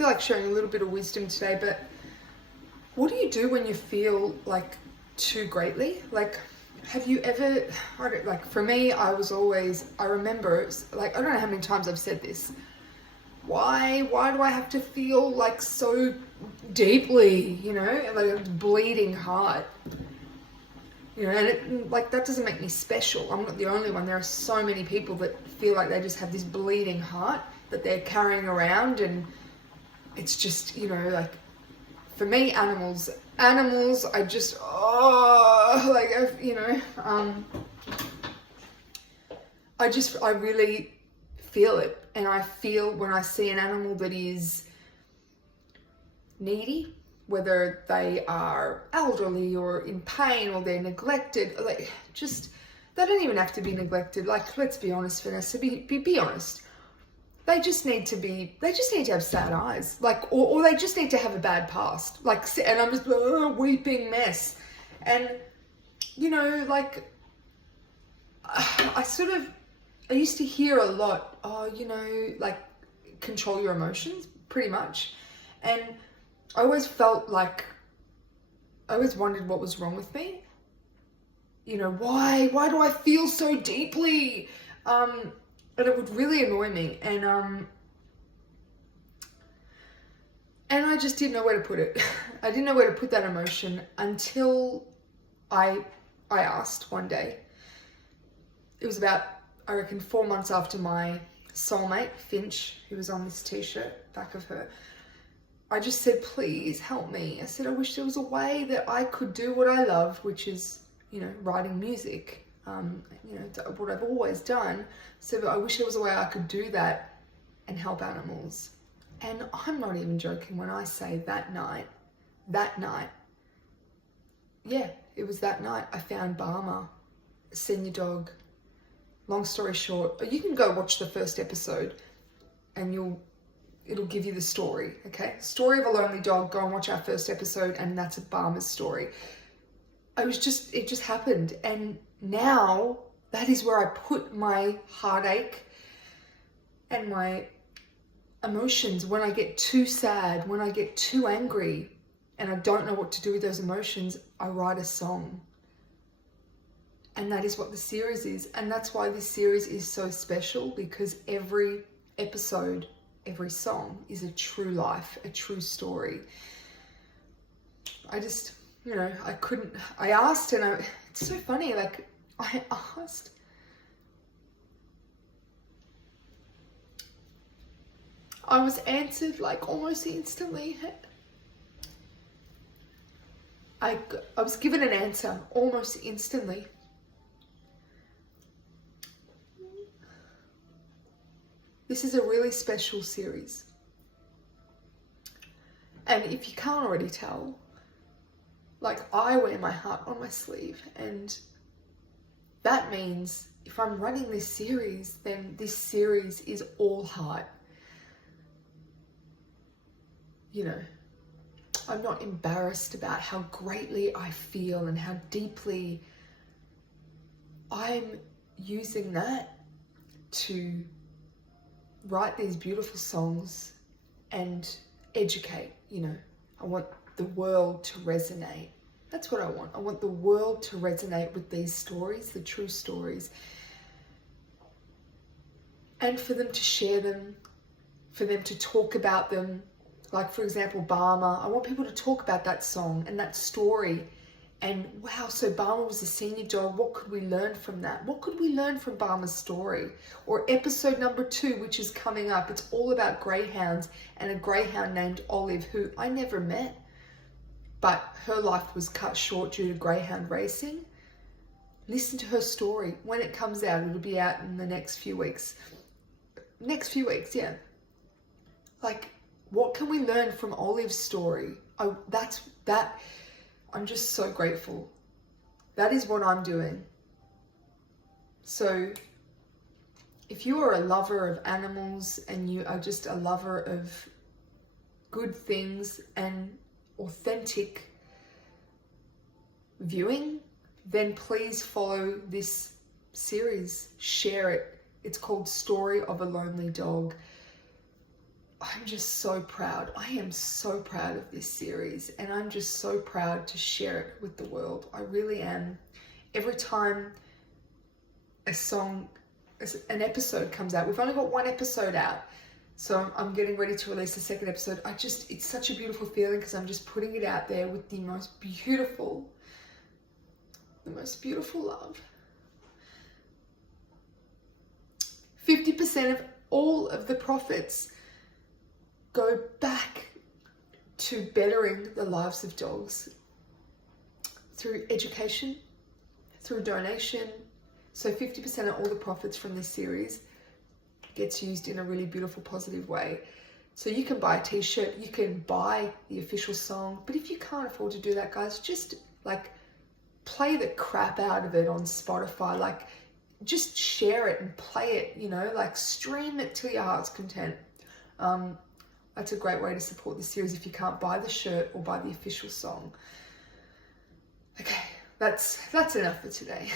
feel like sharing a little bit of wisdom today, but what do you do when you feel like too greatly? Like, have you ever, for me, I remember, like, I don't know how many times I've said this. Why do I have to feel like so deeply, like a bleeding heart? And like, that doesn't make me special. I'm not the only one. There are so many people that feel like they just have this bleeding heart that they're carrying around, and it's just, like, for me, animals, I just, I really feel it. And I feel when I see an animal that is needy, whether they are elderly or in pain or they're neglected, they don't even have to be neglected. Like, let's be honest, Vanessa, be honest. They just need to have sad eyes, like, or they just need to have a bad past, like, and I'm just a weeping mess. And, like, I used to hear a lot, like, control your emotions, pretty much. And I always felt like, I always wondered what was wrong with me. Why do I feel so deeply? But it would really annoy me, and I just didn't know where to put it. I didn't know where to put that emotion until I asked one day. It was about, I reckon, 4 months after my soulmate, Finch, who was on this t-shirt, back of her. I just said, please help me. I said, I wish there was a way that I could do what I love, which is, writing music. What I've always done. So I wish there was a way I could do that and help animals. And I'm not even joking when I say that night, yeah, it was that night I found Barma, a senior dog. Long story short, you can go watch the first episode and it'll give you the story, okay? Story of a lonely dog. Go and watch our first episode, and that's a Barma's story. It just happened. And now that is where I put my heartache and my emotions when I get too sad, when I get too angry, and I don't know what to do with those emotions. I write a song. And that is what the series is. And that's why this series is so special, because every episode, every song is a true life, a true story. I just, I asked, and it's so funny, like, I asked, I was answered like almost instantly. I was given an answer almost instantly. This is a really special series. And if you can't already tell, like, I wear my heart on my sleeve, and that means if I'm running this series, then this series is all heart. I'm not embarrassed about how greatly I feel and how deeply I'm using that to write these beautiful songs and educate. I want the world to resonate. That's what I want. I want the world to resonate with these stories, the true stories, and for them to share them, for them to talk about them. Like, for example, Barma. I want people to talk about that song and that story. And wow, so Barma was a senior dog. What could we learn from that? What could we learn from Barma's story? Or episode number 2, which is coming up. It's all about greyhounds and a greyhound named Olive, who I never met. But her life was cut short due to greyhound racing. Listen to her story. When it comes out, it'll be out in the next few weeks. Yeah. Like, what can we learn from Olive's story? I'm just so grateful. That is what I'm doing. So if you are a lover of animals and you are just a lover of good things and authentic viewing, then please follow this series. Share it. It's called Story of a Lonely Dog. I'm just so proud. I am so proud of this series, and I'm just so proud to share it with the world. I really am. Every time an episode comes out, we've only got one episode out, so I'm getting ready to release the second episode. It's such a beautiful feeling because I'm just putting it out there with the most beautiful love. 50% of all of the profits go back to bettering the lives of dogs through education, through donation. So 50% of all the profits from this series gets used in a really beautiful, positive way. So you can buy a t-shirt, you can buy the official song, but if you can't afford to do that, guys, just like play the crap out of it on Spotify. Like, just share it and play it, you know, like stream it till your heart's content. That's a great way to support the series if you can't buy the shirt or buy the official song. Okay, that's enough for today.